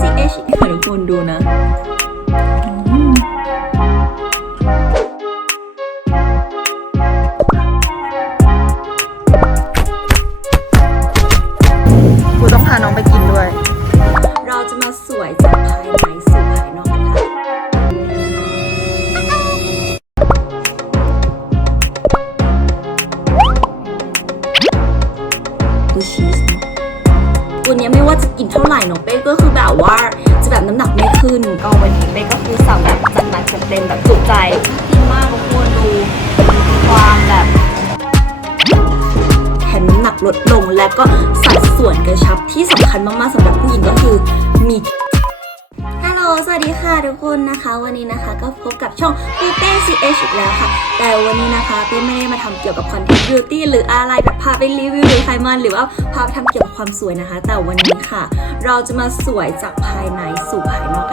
CH ค่ะทุกคนดูนะอืมกูต้องพาน้องไปกินด้วย เราจะมาสวยจาก ค่ะทุกคนนะคะ วันนี้นะคะก็พบกับช่องปูเป้ CH อีกแล้วค่ะ แต่วันนี้นะคะเป้ไม่ได้มาทำเกี่ยวกับคอนเทนต์บิวตี้หรืออะไรแบบพาไปรีวิวหรือไขมันหรือว่าพาไปทำเกี่ยวกับความสวยนะคะ แต่วันนี้ค่ะ เราจะมาสวยจากภายในสู่ภายนอก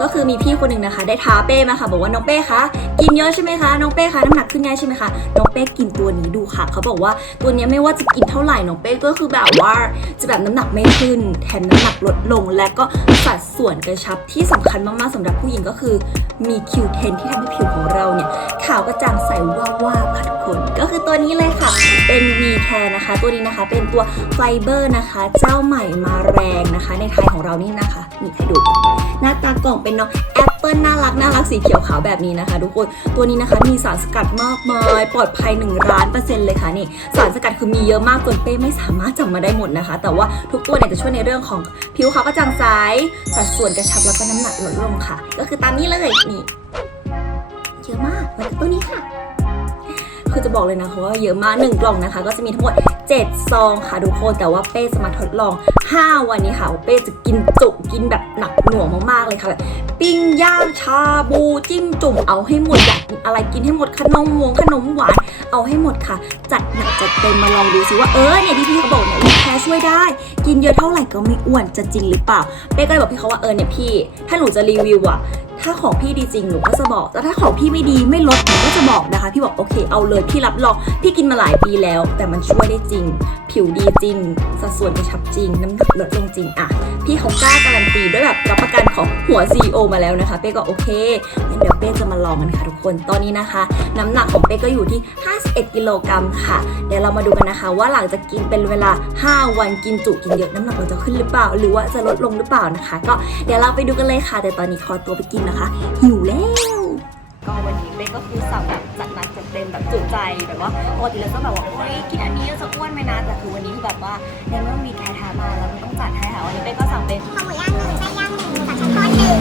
ก็คือมีพี่คนหนึ่งนะคะ ได้ท้าเป้มาค่ะ บอกว่าน้องเป้คะกินเยอะใช่ไหมคะน้องเป้คะน้ำหนักขึ้นง่ายใช่ไหมคะน้องเป้กินตัวนี้ดูค่ะ เขาบอกว่าตัวนี้ไม่ว่าจะกินเท่าไหร่น้องเป้ก็คือแบบว่าจะแบบน้ำหนักไม่ขึ้น แถมน้ำหนักลดลง และก็สัดส่วนกระชับที่สำคัญมากๆสำหรับผู้หญิงก็คือมี Q10 ที่ทำให้ผิวของเราเนี่ยขาวกระจ่างใสว่าว่าค่ะทุกคน ก็คือตัวนี้เลยค่ะ เป็น V Care นะคะ ตัวนี้นะคะเป็นตัวไฟเบอร์นะคะ เจ้าใหม่มาแรงนะคะ ในไทยของเรานี่นะคะนี่ให้ดูหน้าตากล่องเป็นน้องแอปเปิลน่ารักน่ารักสีเขียวขาวแบบนี้นะคะ ทุกคนตัวนี้นะคะมีสารสกัดมากมายปลอดภัย1ล้านเปอร์เซ็นต์เลยค่ะนี่สารสกัดคือมีเยอะมากจนเป้ไม่สามารถจำมาได้หมดนะคะ แต่ว่าทุกตัวเนี่ยจะช่วยในเรื่องของผิวขาวกระจ่างใสสัดส่วนกระชับแล้วก็น้ำหนักลดลงค่ะ ก็คือตามนี้เลยนี่เยอะมากแล้วก็ตัวนี้ค่ะ คือจะบอกเลยนะคะว่าเยอะมาก 1 กล่องนะคะ ก็จะมีทั้งหมด 7 ซองค่ะทุกคนแต่ว่าเป้จะมาทดลอง 5 วันนี้ค่ะเป้จะกินจุกินแบบหนักหน่วงมากๆเลยค่ะแบบปิ้งย่างชาบูจิ้มจุ่มเอาให้หมดอยากกินอะไรกินให้หมดขนมวงขนมหวานเอาให้หมดค่ะ จัดหนักจัดเต็มมาลองดูสิว่าเออเนี่ยที่พี่เขาบอกเนี่ยแพ้ช่วยได้ กินเยอะเท่าไหร่ก็ไม่อ้วนจะจริงหรือเปล่าเป้ก็เลยบอกพี่เขาว่าเออเนี่ยพี่ ถ้าหนูจะรีวิวอะ ถ้าของพี่ดีจริงหนูก็จะบอก แต่ถ้าของพี่ไม่ดีไม่ลดหนูก็จะบอกนะคะ พี่บอกโอเคเอาเลยพี่รับรองพี่กินมาหลายปีแล้ว แต่มันช่วยได้จริง ผิวดีจริง สัดส่วนกระชับจริง น้ำหนักลดลงจริงอะ พี่เขากล้าการันตีด้วยแบบรับประกันของหัว CEO มาแล้วนะคะ เป้ก็โอเคงั้นเดี๋ยวเป้จะมาลองกันค่ะทุกคน ตอนนี้นะคะ น้ำหนักของเป้ก็อยู่ที่ 51 กิโลกรัมค่ะ เดี๋ยวเรามาดูกันนะคะ ว่าหลังจากกินเป็นเวลา 5 วันกินจุกินเยอะน้ำหนักเราจะขึ้นหรือเปล่า หรือว่าจะลดลงหรือเปล่านะคะ ก็เดี๋ยวเราไปดูกันเลยค่ะ แต่ตอนนี้ขอตัวไปกินนะคะหิวแล้ว ก็วันนี้เป้ก็คือสั่งแบบ จัดหนักจัดเต็มแบบจุใจแบบว่าปกติเราก็แบบว่าโอ๊ยกินอันนี้จะอ้วนไหมนะแต่คือวันนี้คือแบบว่าในเมื่อมีแคทามาเราก็ต้องจัดให้ค่ะวันนี้เป้ก็สั่งเป็นคอหมูย่างหนึ่งไส้ย่างหนึ่งหมูสามชั้นทอดหนึ่ง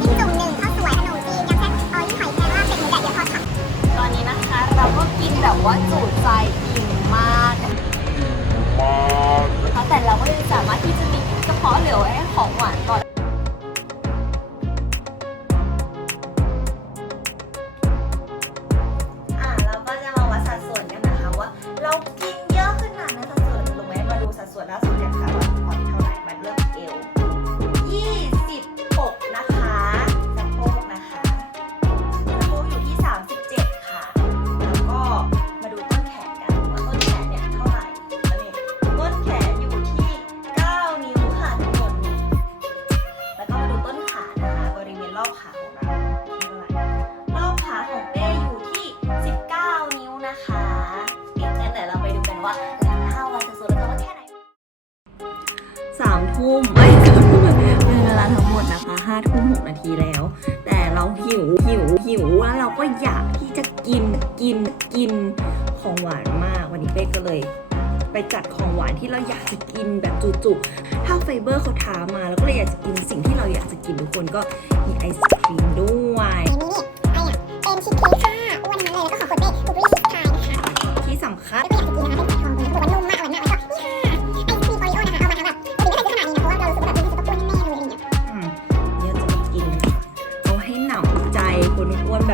จิ้มจุ่มหนึ่งข้าวสวยขนมจีนยำแซ่บออยี่หอยแครงลาบเป็ดหมูแดดเดียวทอดค่ะตอนนี้นะคะ เราก็กินแบบว่าจุใจ ทุ่มไม่สามทุ่มเป็นเวลาทั้งหมดนะคะห้าทุ่มหกนาทีแล้ว แต่เราหิวหิวหิวแล้วเราก็อยากที่จะกินกินกินของหวานมากวันนี้เป้ก็เลยไปจัดของหวานที่เราอยากจะกินแบบจุๆถ้าไฟเบอร์เขาท้ามาเราก็เลยอยากจะกินสิ่งที่เราอยากจะกินทุกคนก็มีไอศครีมด้วย นี่นี่ไอ้อะเป็นชีสเค้กค่ะอ้วนนั้นเลยแล้วก็ของคนเป้กูบ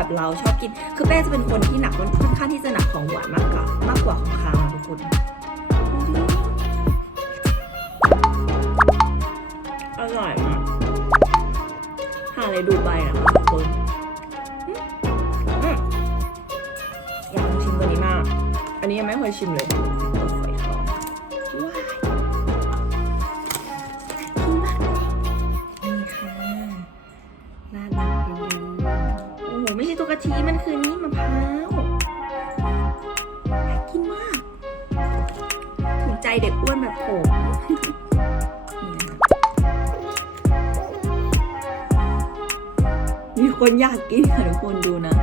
แบบเราชอบกิน คือแป้จะเป็นคนที่หนักค่อนข้างที่จะหนักของหวานมากกว่ามากกว่าของคาวนะทุกคนอร่อยมากหาอะไรดูไปนะคะทุกคนอืมอืมอยากลองชิมตัวนี้มาก อันนี้ยังไม่เคยชิมเลย อยากกินค่ะทุกคนดูนะ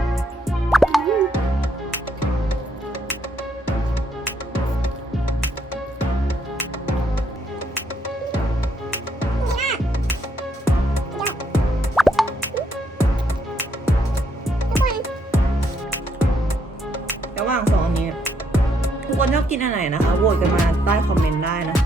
ระหว่างสองอันนี้ ทุกคนชอบกินอันไหนนะคะโหวตกันมาใต้คอมเมนต์ได้นะ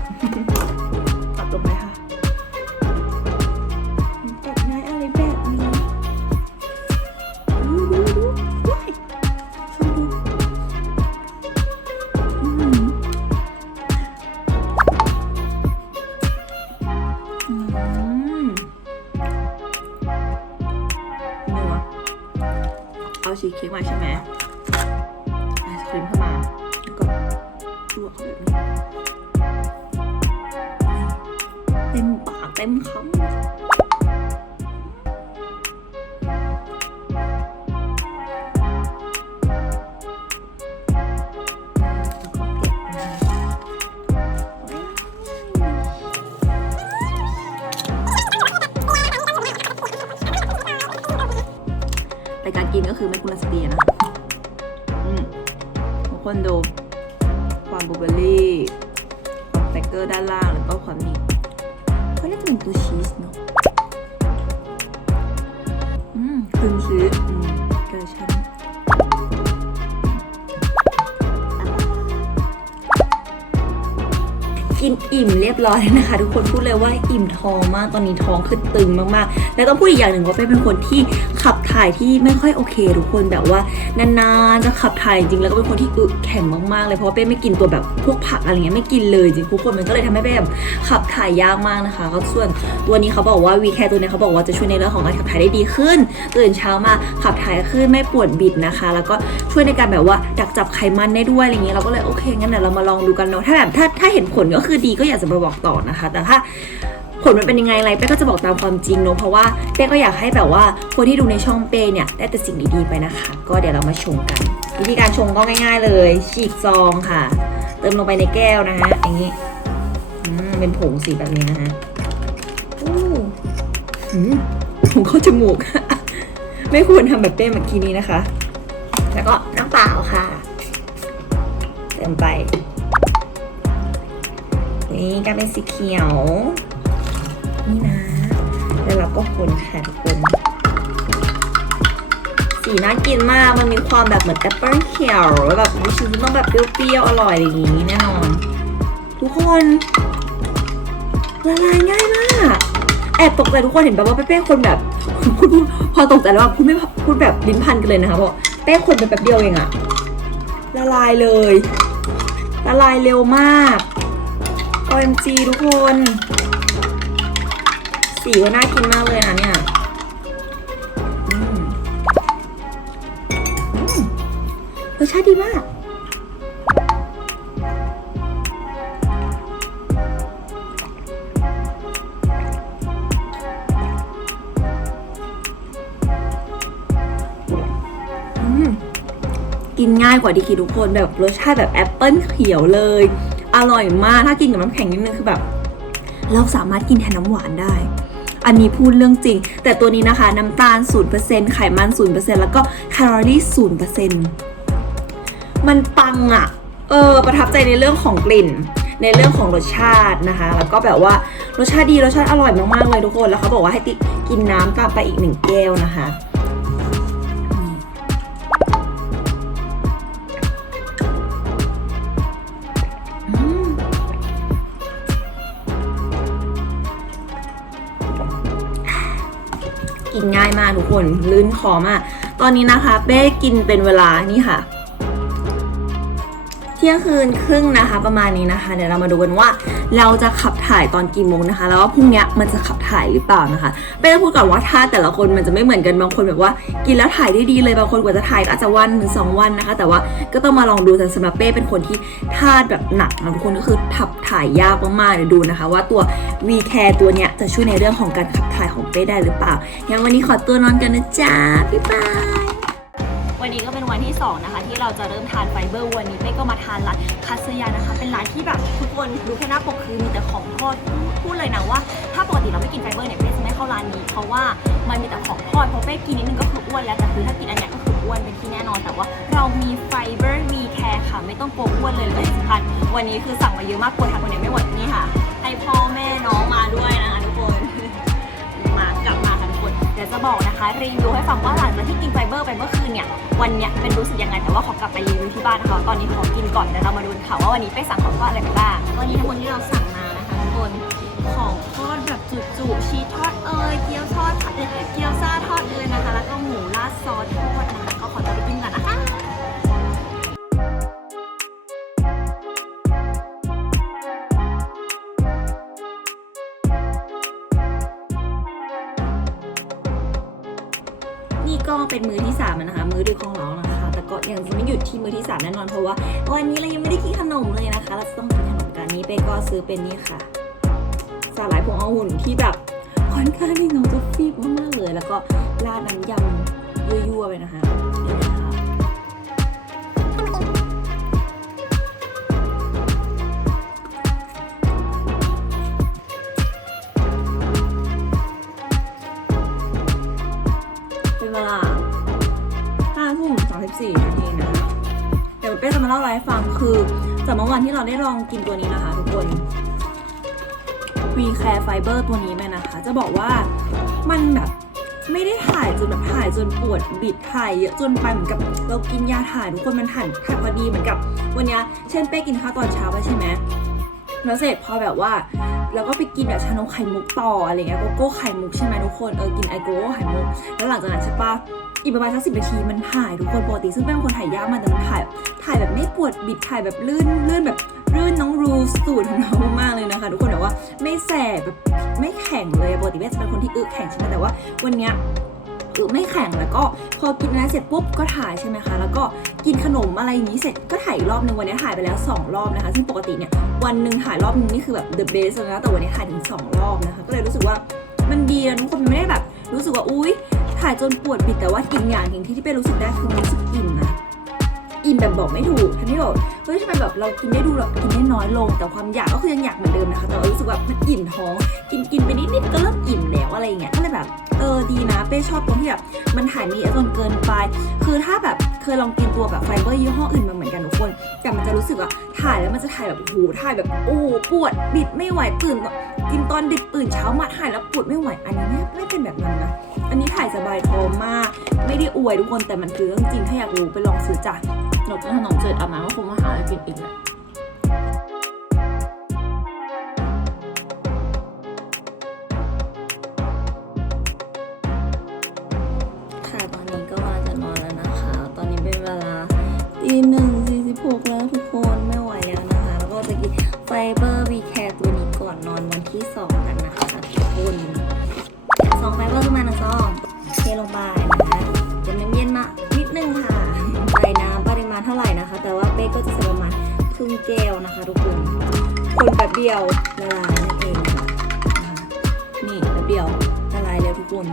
คนดูความบูเบอรี่ความแตกเกอร์ด้านล่างแล้วก็ความนี้เขาเรียกเป็นตัวชีสเนาะ ร้อยนะคะ ทุกคนพูดเลยว่าอิ่มท้องมากตอนนี้ท้องคือตึงมากๆ และต้องพูดอีกอย่างหนึ่งว่าเป้เป็นคนที่ขับถ่ายที่ไม่ค่อยโอเค ทุกคนแบบว่านานๆจะขับถ่ายจริงแล้วก็เป็นคนที่อึแข็งมากๆเลยเพราะว่าเป้ไม่กินตัวแบบพวกผักอะไรเงี้ยไม่กินเลยจริงทุกคนมันก็เลยทำให้เป้แบบขับถ่ายยากมากนะคะก็ส่วนตัวนี้เขาบอกว่าวีแคร์ตัวนี้เขาบอกว่าจะช่วยในเรื่องของการขับถ่ายได้ดีขึ้นตื่นเช้ามาขับถ่ายขึ้นไม่ปวดบิดนะคะ แล้วก็ช่วยในการแบบว่าดักจับไขมันได้ด้วยอะไรเงี้ยเราก็เลยโอเคงั้นเดี๋ยวเรามาลองดูกันเนาะถ้าแบบถ้าถ้าเห็นผลก็คือดีก็อยากจะมาบอกต่อนะคะ แต่ถ้าผลมันเป็นยังไงอะไรเป้ก็จะบอกตามความจริงเนอะเพราะว่าเป้ก็อยากให้แบบว่าคนที่ดูในช่องเป้เนี่ยได้แต่สิ่งดีๆไปนะคะ ก็เดี๋ยวเรามาชงกัน วิธีการชงก็ง่าย ๆ เลย ฉีกซองค่ะ เติมลงไปในแก้วนะฮะอย่างนี้เป็นผงสีแบบนี้นะฮะอู้หืมผงเข้าจมูก ไม่ควรทำแบบเป้เมื่อกี้นี้นะคะ แล้วก็น้ำเปล่าค่ะ เติมไป นี่กลายเป็นสีเขียว นี่นะ แล้วเราก็คนค่ะทุกคนสีน่ากินมาก มันมีความแบบเหมือนแอปเปิ้ลเขียวแบบรู้สึกต้องแบบเปรี้ยวๆอร่อยอย่างนี้แน่นอน ทุกคนละลายง่ายมาก แอบตกใจทุกคนเห็นแบบว่าเป้ๆคนแบบพูดพูดพอตกใจแล้วว่าพูดไม่พูดแบบลิ้นพันกันเลยนะคะบอกเป้คนไปแป๊บเดียวเองอะละลายเลยละลายเร็วมาก OMG ทุกคน สีก็น่ากินมากเลยนะเนี่ยรสชาติดีมากอืมกินง่ายกว่าที่คิดทุกคนแบบรสชาติแบบแอปเปิ้ลเขียวเลย อร่อยมากถ้ากินกับน้ำแข็งนิดนึงคือแบบ เราสามารถกินแทนน้ำหวานได้ อันนี้พูดเรื่องจริง แต่ตัวนี้นะคะ น้ำตาล 0%ไขมัน 0%แล้วก็แคลอรี่0%มันปังอะเออ ประทับใจในเรื่องของกลิ่น ในเรื่องของรสชาตินะคะ แล้วก็แบบว่ารสชาติดี รสชาติอร่อยมากๆเลยทุกคน แล้วเขาบอกว่าให้ติกินน้ำตามไปอีกหนึ่งแก้วนะคะ ง่ายมากทุกคน ลื่นคอมาก ตอนนี้นะคะเป้กินเป็นเวลานี่ค่ะ เที่ยงคืนครึ่งนะคะ ประมาณนี้นะคะ เดี๋ยวเรามาดูกันว่า เราจะขับถ่ายตอนกี่โมงนะคะ แล้วว่าพรุ่งนี้มันจะขับถ่ายหรือเปล่านะคะเป้ต้องพูดก่อนว่าถ้าแต่ละคนมันจะไม่เหมือนกันบางคนแบบว่า กินแล้วถ่ายได้ดีเลยบางคนกว่าจะถ่ายก็อาจจะวันหรือสองวันนะคะ แต่ว่าก็ต้องมาลองดูแต่สำหรับเป้เป็นคนที่ธาตุแบบหนักนะทุกคนก็คือขับถ่ายยากมากๆเดี๋ยวดูนะคะ ว่าตัว V Care ตัวเนี้ยจะช่วยในเรื่องของการขับถ่ายของเป้ได้หรือเปล่างั้นวันนี้ขอตัวนอนกันนะจ๊ะบ๊ายบาย วันนี้ก็เป็นวันที่สองนะคะ ที่เราจะเริ่มทานไฟเบอร์วันนี้เป้ก็มาทานร้านคัสยานะคะ เป็นร้านที่แบบทุกคนดูแค่หน้าปกคือมีแต่ของทอดพูดเลยนะว่า ถ้าปกติเราไม่กินไฟเบอร์เนี่ยเป้จะไม่เข้าร้านนี้ เพราะว่ามันมีแต่ของทอดเพราะเป้กินนิดนึงก็คืออ้วนแล้วแต่คือถ้ากินอันเนี้ยก็คืออ้วนเป็นที่แน่นอน แต่ว่าเรามีไฟเบอร์มีแคร์ค่ะ ไม่ต้องโกลัวอ้วนเลยและที่สำคัญวันนี้คือสั่งมาเยอะมากกลัวทานวันนี้ไม่หมดนี่ค่ะให้พ่อแม่น้องมาด้วยนะคะ ดี๋ยวจะบอกนะคะ รีวิวให้ฟังว่าหลังจากที่กินไฟเบอร์ไปเมื่อคืนเนี่ย วันเนี้ยเป็นรู้สึกยังไง แต่ว่าขอกลับไปรีวิวที่บ้านนะคะ ตอนนี้ขอกินก่อนเดี๋ยวเรามาดูกันค่ะว่าวันนี้ไปสั่งของทอดอะไรไปบ้าง วันนี้ทั้งหมดที่เราสั่งมานะคะทุกคน ของทอดแบบจุๆชีสทอดเอยเกี๊ยวทอดเอ่อเกี๊ยวซ่าทอดเอยนะคะ แล้วก็หมูราดซอสทอดนะคะ เป็นมือที่สามนะคะ มือดึกของเรานะคะ แต่ก็ยังไม่หยุดที่มือที่สามแน่นอนเพราะว่าวันนี้เรายังไม่ได้กินขนมเลยนะคะ เราจะต้องกินขนมกันนี้เป้ก็ซื้อเป็นนี่ค่ะ สาหร่ายพวงองุ่นที่แบบค่อนข้างที่น้องจะฟีบมากๆเลย แล้วก็ราดน้ำยำยั่วๆไปนะคะ เดี๋ยวเป้จะมาเล่าอะไรให้ฟังคือจากเมื่อวันที่เราได้ลองกินตัวนี้นะคะ ทุกคนวีแคร์ไฟเบอร์ตัวนี้แม่นะคะ จะบอกว่ามันแบบไม่ได้ถ่ายจนแบบถ่ายจนปวดบิดถ่ายเยอะจนไปเหมือนกับเรากินยาถ่ายทุกคนมันถ่ายถ่ายพอดีเหมือนกับ วันนี้เช่นเป้กินข้าวตอนเช้าไปใช่ไหมแล้วเสร็จพอแบบว่า เราก็ไปกินแบบชานมไข่มุกต่ออะไรเงี้ยโกโก้ไข่มุกใช่ไหมทุกคนเออกินไอโกโก้ไข่มุกแล้วหลังจากนั้นใช่ปะอีกประมาณสักสิบนาทีมันถ่ายทุกคนปกติซึ่งเป็นคนถ่ายยากมากแต่มันถ่ายถ่ายแบบไม่ปวดบิดถ่ายแบบลื่นลื่นแบบลื่นน้องรูสูตรของเรามากๆเลยนะคะ ทุกคนแบบว่าไม่แสบแบบไม่แข็งเลยปกติแม่จะเป็นคนที่อึแข็งใช่ไหมแต่ว่าวันเนี้ยอึไม่แข็งแล้วก็พอกินนั้นเสร็จปุ๊บก็ถ่ายใช่ไหมคะ แล้วก็ กินขนมอะไรอย่างนี้เสร็จก็ถ่ายอีกรอบหนึ่งวันนี้ถ่ายไปแล้วสองรอบนะคะ ซึ่งปกติเนี่ยวันหนึ่งถ่ายรอบนึงนี่คือแบบ the best เลยนะแต่วันนี้ถ่ายถึงสองรอบนะคะ ก็เลยรู้สึกว่ามันดีนะทุกคนไม่ได้แบบ รู้สึกว่าอุ้ยถ่ายจนปวดบิดแต่ว่าอีกอย่างหนึ่งที่ที่เป็นรู้สึกได้คือรู้สึกอิ่มนะอิ่มแบบบอกไม่ถูกทันที่บอกเฮ้ยทำไมแบบเรากินได้ดูเรากินได้น้อยลง แต่ความอยากก็คือยังอยากเหมือนเดิมนะคะแต่รู้สึกว่ามันอิ่มท้อง กินกินไปนิดๆก็เริ่มอิ่มแล้ว เป้ชอบตรงที่แบบมันถ่ายมีจนเกินไป คือถ้าแบบเคยลองกินตัวแบบไฟเบอร์ยี่ห้ออื่นมาเหมือนกันทุกคน แต่มันจะรู้สึกว่าถ่ายแล้วมันจะถ่ายแบบโอ้โหถ่ายแบบโอ้โหปวดบิดไม่ไหวตื่นกินตอนดึกตื่นเช้ามาถ่ายแล้วปวดไม่ไหวอันนี้ไม่ไม่เป็นแบบนั้นนะอันนี้ถ่ายสบายท้อมาก ไม่ได้อวยทุกคนแต่มันคือเรื่องจริงถ้าอยากรู้ไปลองซื้อจ้ะหนกกินขนมเสร็จอาบน้ำก็คงมาหาอะไรกินอีกแหละ กแล้วทุกคนไม่ไหวแล้วนะคะ แล้วก็จะกินไฟเบอร์วีแคร์ตัวนี้ก่อนนอนวันที่สองกันนะคะทุกคนสองไฟเบอร์ขึ้นมาหนึ่งซองเทลงไปนะคะจะมันเย็นมานิดนึงค่ะใส่น้ำปริมาณเท่าไหร่นะคะ แต่ว่าเป๊กก็จะใส่ประมาณครึ่งแก้วนะคะ ทุกคนคนแป๊บเดียวละลายนั่นเองนะคะนี่แป๊บเดียวละลายแล้วทุกคน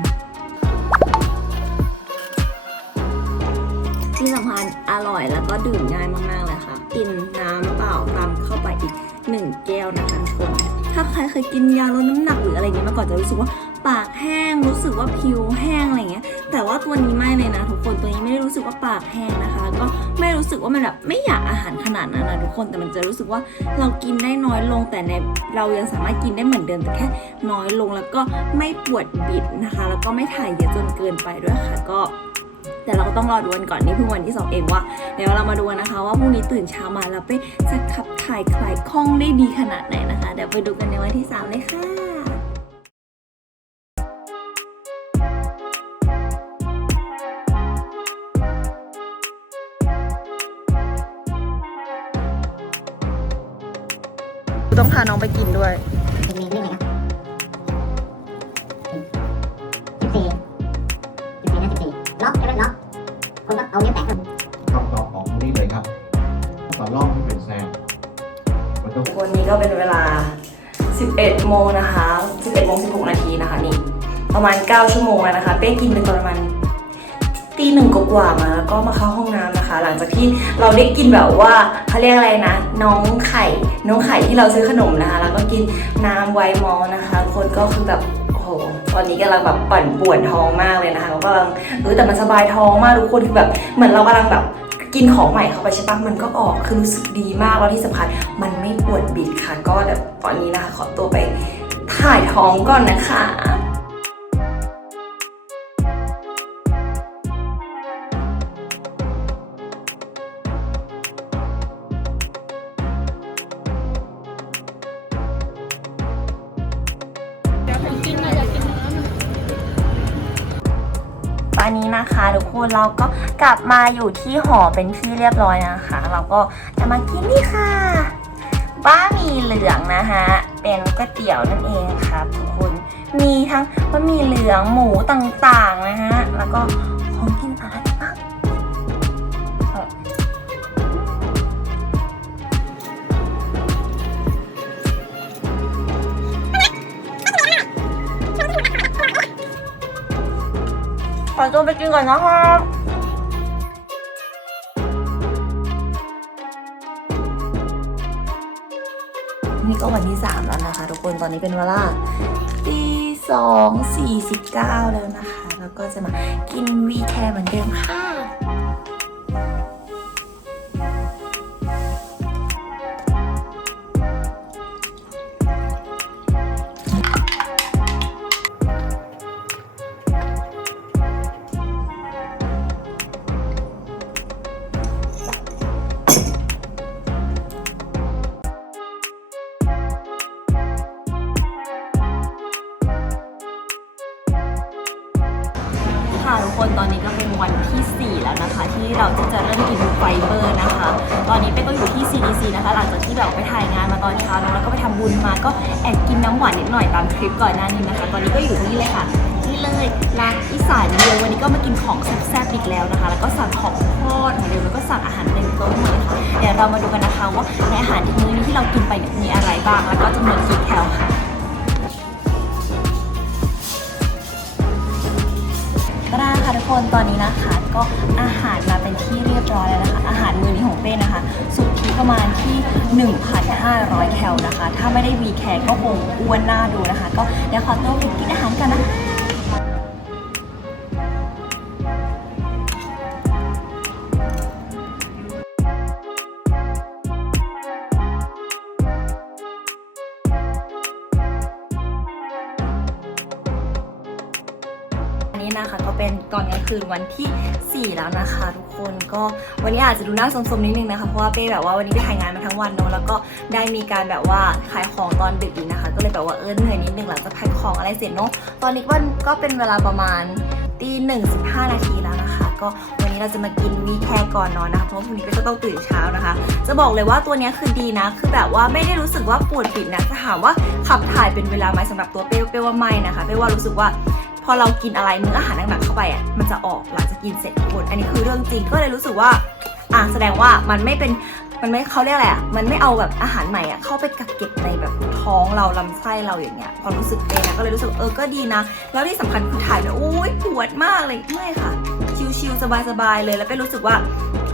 ที่สำคัญอร่อยแล้วก็ดื่มง่ายมาก ๆ เลยค่ะ กินน้ำเปล่าตามเข้าไปอีก 1 แก้วนะคะทุกคนถ้าใครเคยกินยาลดน้ำหนักหรืออะไรเงี้ยมาก่อนจะรู้สึกว่าปากแห้งรู้สึกว่าผิวแห้งอะไรเงี้ย แต่ว่าตัวนี้ไม่เลยนะ ทุกคนตัวนี้ไม่ได้รู้สึกว่าปากแห้งนะคะ ก็ไม่รู้สึกว่ามันแบบไม่อยากอาหารขนาดนั้นนะทุกคนแต่มันจะรู้สึกว่าเรากินได้น้อยลงแต่ในเรายังสามารถกินได้เหมือนเดิมแต่แค่น้อยลงแล้วก็ไม่ปวดบิดนะคะ แล้วก็ไม่ถ่ายเยอะจนเกินไปด้วยค่ะก็ แต่เราก็ต้องรอดูกันก่อนนี่เพิ่งวันที่สองเองว่าเดี๋ยวเรามาดูกันนะคะ ว่าพรุ่งนี้ตื่นเช้ามาแล้วไปจะขับถ่ายคลายคล่องได้ดีขนาดไหนนะคะ เดี๋ยวไปดูกันในวันที่สามเลยค่ะต้องพาน้องไป เป้กินไปประมาณตีหนึ่งกว่ามาแล้วก็มาเข้าห้องน้ำนะคะ หลังจากที่เราได้กินแบบว่าเขาเรียกอะไรนะ น้องไข่ น้องไข่ที่เราซื้อขนมนะคะ แล้วก็กินน้ำไวมอลนะคะคนก็คือแบบโอ้โหตอนนี้กำลังแบบปั่นปวนท้องมากเลยนะคะเรากำลังเออแต่มันสบายท้องมากทุกคนคือแบบเหมือนเรากำลังแบบกินของใหม่เข้าไปใช่ปะมันก็ออกคือรู้สึกดีมากแล้วที่สำคัญมันไม่ปวดบิดค่ะ ก็เดี๋ยวตอนนี้นะคะขอตัวไปถ่ายท้องก่อนนะคะ นเราก็กลับมาอยู่ที่หอเป็นที่เรียบร้อยนะคะ เราก็จะมากินนี่ค่ะบ้าหมีเหลืองนะคะเป็นก๋วยเตี๋ยวนั่นเองครับทุกคนมีทั้งบะหมี่เหลืองหมูต่างๆนะฮะแล้วก็ ขอตัวไปกินก่อนนะครับนี่ก็วันที่ 3 แล้วนะคะ ทุกคนตอนนี้เป็นเวลาตีสองสี่สิบเก้าแล้วนะคะ แล้วก็จะมากินวีแคร์เหมือนเดิมค่ะ ค่ะทุกคนตอนนี้นะคะ ก็อาหารมาเป็นที่เรียบร้อยแล้วนะคะ อาหารมื้อนี้ของเป้นะคะ สุดที่ประมาณที่ 1,500 แคลนะคะ ถ้าไม่ได้วีแคร์ก็คงอ้วนหน้าดูนะคะ ก็เดี๋ยวขอตัวไปกินอาหารกันนะคะ คืนวันที่ 4 แล้วนะคะ ทุกคนก็วันนี้อาจจะดูหน้าสมๆนิดนึงนะคะเพราะว่าเป้แบบว่าวันนี้ไปถ่ายงานมาทั้งวันเนอะแล้วก็ได้มีการแบบว่าขายของตอนดึกอีกนะคะ ก็เลยแบบว่าเออเหนื่อยนิดนึงหลังจากแพ็คของอะไรเสร็จเนอะตอนนี้ก็ก็เป็นเวลาประมาณตีหนึ่งสิบห้านาทีแล้วนะคะ ก็วันนี้เราจะมากินวีแคร์ก่อนนอนนะคะเพราะว่าพรุ่งนี้ก็จะต้องตื่นเช้านะคะ จะบอกเลยว่าตัวนี้คือดีนะ คือแบบว่าไม่ได้รู้สึกว่าปวดปิดนะจะถามว่าขับถ่ายเป็นเวลาไหมสำหรับตัวเป้เป้ว่าไม่นะคะเป้ว่ารู้สึกว่า พอเรากินอะไรมื้ออาหารหนักๆเข้าไปอะมันจะออกหลังจากกินเสร็จทุกคนอันนี้คือเรื่องจริงก็เลยรู้สึกว่าอ่าแสดงว่ามันไม่เป็นมันไม่เขาเรียกอะไรอะมันไม่เอาแบบอาหารใหม่อะเข้าไปกักเก็บในแบบท้องเราลำไส้เราอย่างเงี้ยความรู้สึกเองนะก็เลยรู้สึกเออก็ดีนะ แล้วที่สำคัญคือถ่ายแบบโอ้ยปวดมากเลยไม่ค่ะ ชิวๆสบายๆเลยแล้วเป็นรู้สึกว่า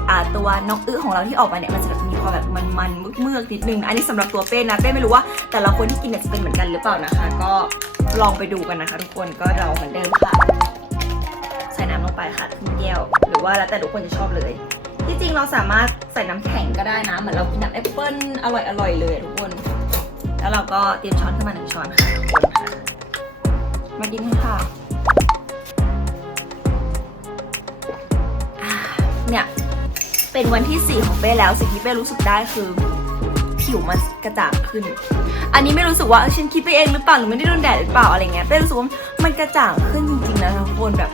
อ่าตัวนกอื้อของเราที่ออกมาเนี่ยมันจะแบบมี ความแบบมันๆเมือกๆนิดนึง อันนี้สำหรับตัวเป้นะ เป้ไม่รู้ว่า แต่ละคนที่กินเนี่ยจะเป็นเหมือนกันหรือเปล่านะคะ ก็ลองไปดูกันนะคะ ทุกคนก็เราเหมือนเดิมค่ะ ใส่น้ำลงไปค่ะครึ่งแก้วหรือว่าแล้วแต่ทุกคนจะชอบเลย ที่จริงเราสามารถใส่น้ำแข็งก็ได้นะ เหมือนเรากินน้ำแอปเปิ้ลอร่อยอร่อยๆเลยทุกคน แล้วเราก็เตรียมช้อนขึ้นมาหนึ่งช้อนค่ะทุกคนค่ะมากินกันค่ะเนี่ย เป็นวันที่ 4 ของเป้แล้วสิ่งที่เป้รู้สึกได้คือ ผิวมันกระจ่างขึ้น อันนี้ไม่รู้สึกว่าฉันคิดไปเองหรือเปล่าหรือไม่ได้โดนแดดหรือเปล่าอะไรเงี้ยเป้รู้สึกว่ามันกระจ่างขึ้นจริงๆนะทุกคนแบบ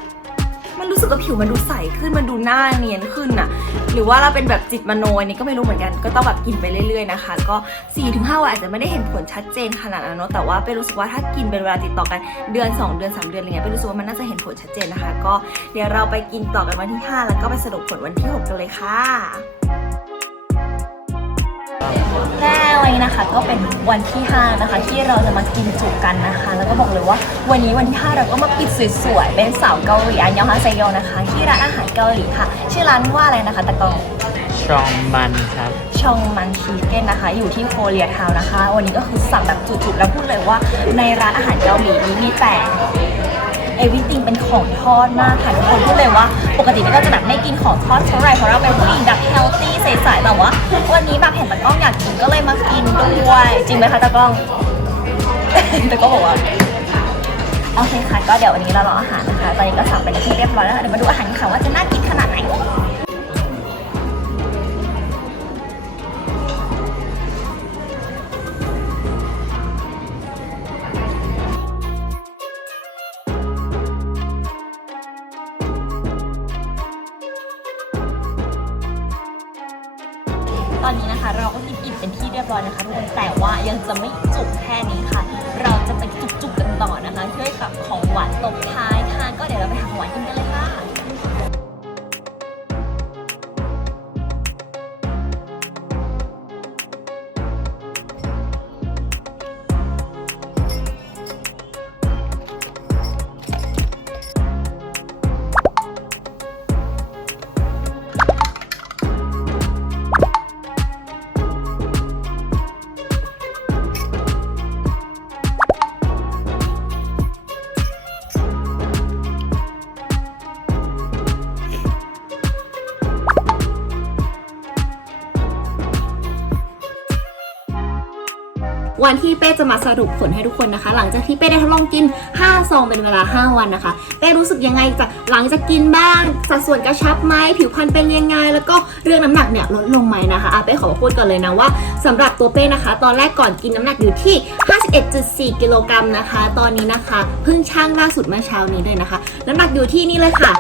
รู้สึกว่าผิวมันดูใสขึ้นมันดูหน้าเนียนขึ้นอะหรือว่าเราเป็นแบบจิตมโนอันนี้ก็ไม่รู้เหมือนกันก็ต้องแบบกินไปเรื่อยๆนะคะก็4-5วันอาจจะไม่ได้เห็นผลชัดเจนขนาดนั้นเนอะแต่ว่าเป้รู้สึกว่าถ้ากินเป็นเวลาติดต่อกันเดือน 2 เดือน 3 เดือนอะไรเงี้ยเป้รู้สึกว่ามันน่าจะเห็นผลชัดเจนนะคะ ก็เดี๋ยวเราไปกินต่อกันวันที่ 5 แล้วก็ไปสรุปผลวันที่ 6 กันเลยค่ะ แค่วันวันนี้นะคะ ก็เป็นวันที่ 5 นะคะ ที่เราจะมากินจุกันนะคะ แล้วก็บอกเลยว่าวันนี้วันที่ 5 เราก็มาปิดสวยๆเป็นสาวเกาหลีอันยองฮาเซโยนะคะ ที่ร้านอาหารเกาหลีค่ะ ชื่อร้านว่าอะไรนะคะตะกองชองมันครับชองมันชีเก้นนะคะ อยู่ที่โคเรียทาวน์นะคะ วันนี้ก็คือสั่งแบบจุกๆแล้วพูดเลยว่าในร้านอาหารเกาหลีนี้มีแต่ เอวิติงเป็นของทอดมากค่ะทุกคนพูดเลยว่า ปกติเนี่ยก็จะแบบไม่กินของทอดเท่าไหร่เพราะเราเป็นผู้หญิงแบบเฮลตี้ใสๆแต่ว่า วันนี้แบบเห็นตะกล้องอยากกินก็เลยมากินด้วย จริงไหมคะตะกล้อง ตะกล้องบอกว่าโอเคค่ะก็เดี๋ยววันนี้เรารออาหารนะคะ ตอนนี้ก็สั่งไปที่เรียบร้อยแล้วเดี๋ยวมาดูอาหารกันค่ะว่าจะน่ากินขนาดไหน อนนี้นะคะ เราก็กินอิ่มเป็นที่เรียบร้อยนะคะทุกคนแต่ว่ายังจะไม่จุกแค่นี้ค่ะ เราจะไปจุกๆกันต่อนะคะช่วยกับของหวานตบท้ายค่ะก็เดี๋ยวเราไปหาของหวานกินกันเลยค่ะ วันที่เป้จะมาสรุปผลให้ทุกคนนะคะ หลังจากที่เป้ได้ทดลองกิน 5 ซองเป็นเวลา 5 วันนะคะ เป้รู้สึกยังไงจากหลังจากกินบ้าง สัดส่วนกระชับไหมผิวพรรณเป็นยังไง แล้วก็เรื่องน้ำหนักเนี่ยลดลงไหมนะคะอะเป้ขอพูดก่อนเลยนะว่าสำหรับตัวเป้นะคะ ตอนแรกก่อนกินน้ำหนักอยู่ที่ 51.4 กิโลกรัมนะคะ ตอนนี้นะคะเพิ่งช่างล่าสุดเมื่อเช้านี้เลยนะคะ น้ำหนักอยู่ที่นี่เลยค่ะ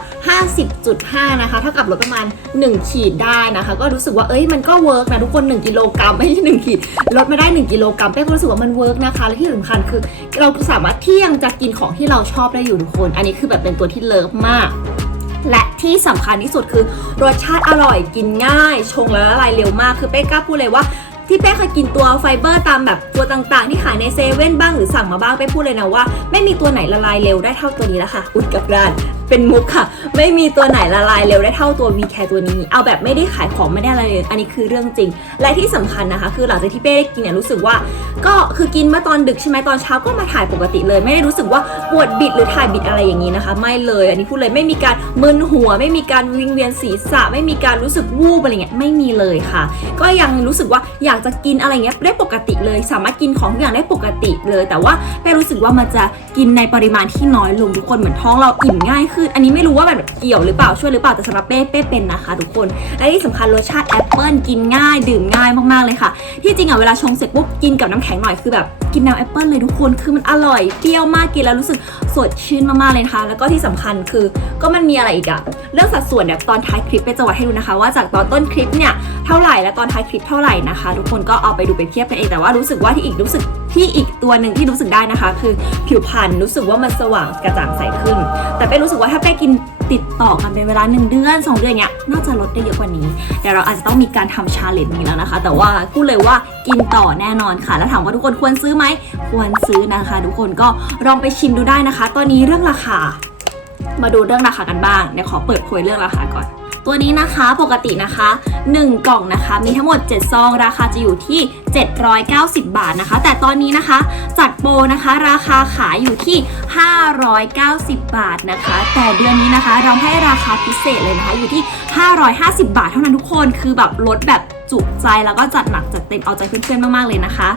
50.5 นะคะ เท่ากับลดประมาณ 1 ขีดได้นะคะ ก็รู้สึกว่าเอ้ยมันก็เวิร์กนะทุกคน 1 กิโลกรัมไม่ใช่1ขีด ลดมาได้ 1 กิโลกรัมเป้ก็รู้สึกว่ามันเวิร์กนะคะ และที่สำคัญคือ เราสามารถที่ยังจะกินของที่เราชอบได้อยู่ทุกคน อันนี้คือแบบเป็นตัวที่เลิฟมากและที่สำคัญที่สุดคือ รสชาติอร่อยกินง่าย ชงแล้วละลายเร็วมาก คือเป้กล้าพูดเลยว่าที่เป้เคยกินตัวไฟเบอร์ตามแบบตัวต่างๆ ที่ขายในเซเว่นบ้างหรือสั่งมาบ้างเป้พูดเลยนะว่า ไม่มีตัวไหนละลายเร็วได้เท่าตัวนี้แล้วค่ะ อุดกับร้าน เป็นมุกค่ะ ไม่มีตัวไหนละลายเร็วได้เท่าตัว v c a r e ตัวนี้ เอาแบบไม่ได้ขายของไม่ได้อะไรเลย อันนี้คือเรื่องจริง และที่สำคัญนะคะ คือหลังจากที่เป้ได้กินเนี่ยรู้สึกว่า ก็คือกินมื่อตอนดึกใช่ไหมตอนเช้าก็มาถ่ายปกติเลย ไม่ได้รู้สึกว่าปวดบิดหรือถ่ายบิดอะไรอย่างนี้นะคะ ไม่เลย อันนี้พูดเลยไม่มีการมึนหัว ไม่มีการวิงเวียนศีรษะ ไม่มีการรู้สึกวูบอะไรเงี้ยไม่มีเลยค่ะ ก็ยังรู้สึกว่าอยากจะกินอะไรเงี้ยได้ปกติเลย สามารถกินของทุกอย่างได้ปกติเลย แต่ว่าเป้รู้สึกว่ามันจะกินในปริมาณที่น้อยลงทุกคนเหมือนท้องเราอิ่มง่ายขึ้นอันนี้ไม่รู้ว่าแบบเกี่ยวหรือเปล่าช่วยหรือเปล่าแต่สำหรับเป้เป้เป็นนะคะทุกคนและที่สำคัญรสชาติแอปเปิลกินง่าย ดื่มง่ายมากๆเลยค่ะ ที่จริงอะเวลาชงเสร็จปุ๊บกินกับน้ำแข็งหน่อยคือแบบกินแน้ำแอปเปิลเลยทุกคนคือมันอร่อยเปรี้ยวมากกินแล้วรู้สึกสดชื่นมากๆเลยนะคะ แล้วก็ที่สำคัญคือก็มันมีอะไรอีกอะเรื่องสัดส่วนเนี่ยตอนท้ายคลิปเป้จะวัดให้ดูนะคะ ว่าจากตอนต้นคลิปเนี่ยเท่าไหร่และตอนท้ายคลิปเท่าไหร่นะคะ ทุกคนก็เอาไปดูไปเทียบกันเองแต่ว่ารู้สึกว่าที่อีกรู้สึก ที่อีกตัวหนึ่งที่รู้สึกได้นะคะ คือผิวพรรณรู้สึกว่ามันสว่างกระจ่างใสขึ้น แต่เป้รู้สึกว่าถ้าเป้กินติดต่อกันเป็นเวลา 1 เดือน 2 เดือนเนี่ยน่าจะลดได้เยอะกว่านี้เดี๋ยวเราอาจจะต้องมีการทำชาเลนจ์นี้แล้วนะคะ แต่ว่าพูดเลยว่ากินต่อแน่นอนค่ะ แล้วถามว่าทุกคนควรซื้อไหมควรซื้อนะคะ ทุกคนก็ลองไปชิมดูได้นะคะ ตอนนี้เรื่องราคา มาดูเรื่องราคากันบ้างเดี๋ยวขอเปิดโพยเรื่องราคาก่อน ตัวนี้นะคะปกตินะคะ 1 กล่องนะคะ มีทั้งหมด 7 ซอง ราคาจะอยู่ที่ 790 บาทนะคะ แต่ตอนนี้นะคะ จัดโปรนะคะ ราคาขายอยู่ที่ 590 บาทนะคะ แต่เดือนนี้นะคะเราให้ราคาพิเศษเลยนะคะ อยู่ที่ 550 บาทเท่านั้นทุกคนคือแบบลดแบบจุใจแล้วก็จัดหนักจัดเต็มเอาใจเพื่อนๆมากๆเลยนะคะ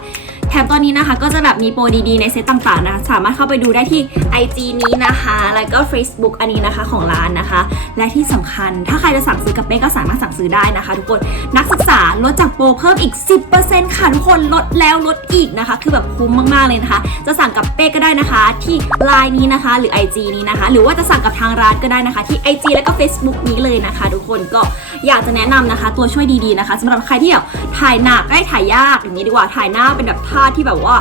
แถมตอนนี้นะคะก็จะแบบมีโปรดีๆในเซตต่างๆนะคะสามารถเข้าไปดูได้ที่ IG นี้นะคะ แล้วก็ Facebook อันนี้นะคะของร้านนะคะ และที่สำคัญถ้าใครจะสั่งซื้อกับเป้ก็สามารถสั่งซื้อได้นะคะ ทุกคนนักศึกษาลดจากโปรเพิ่มอีก 10%ค่ะทุกคนลดแล้วลดอีกนะคะ คือแบบคุ้มมากๆเลยนะคะ จะสั่งกับเป้ก็ได้นะคะ ที่ Line นี้นะคะ หรือ IG นี้นะคะ หรือว่าจะสั่งกับทางร้านก็ได้นะคะ ที่ IG แล้วก็ Facebook นี้เลยนะคะ ทุกคนก็อยากจะแนะนำนะคะ ตัวช่วยดีๆนะคะสำหรับใครที่แบบถ่ายหนักได้ถ่ายยากอย่างนี้ดีกว่าถ่ายหน้าเป็นแบบท่าที่แบบว่า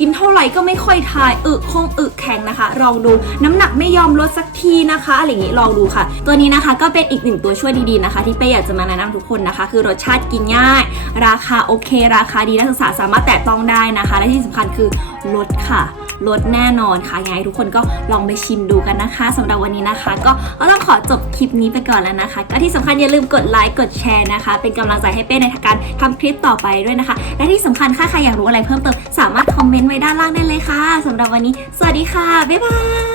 กินเท่าไหร่ก็ไม่ค่อยทายอึคงอึแข็งนะคะลองดูน้ำหนักไม่ยอมลดสักทีนะคะอะไรอย่างงี้ลองดูค่ะ ตัวนี้นะคะก็เป็นอีกหนึ่งตัวช่วยดีๆนะคะ ที่เป้อยากจะมาแนะนำทุกคนนะคะ คือรสชาติกินง่าย ราคาโอเค ราคาดีนักศึกษาสามารถแตะต้องได้นะคะ และที่สำคัญคือลดค่ะ ลดแน่นอนค่ะยังไงทุกคนก็ลองไปชิมดูกันนะคะสำหรับวันนี้นะคะ ก็ต้องขอจบคลิปนี้ไปก่อนแล้วนะคะ ก็ที่สำคัญอย่าลืมกดไลค์กดแชร์นะคะ เป็นกำลังใจให้เป้ในการทำคลิปต่อไปด้วยนะคะ และที่สำคัญถ้าใครอยากรู้อะไรเพิ่มเติมสามารถคอมเมนต์ไว้ด้านล่างได้เลยค่ะสำหรับวันนี้ สวัสดีค่ะบ๊ายบาย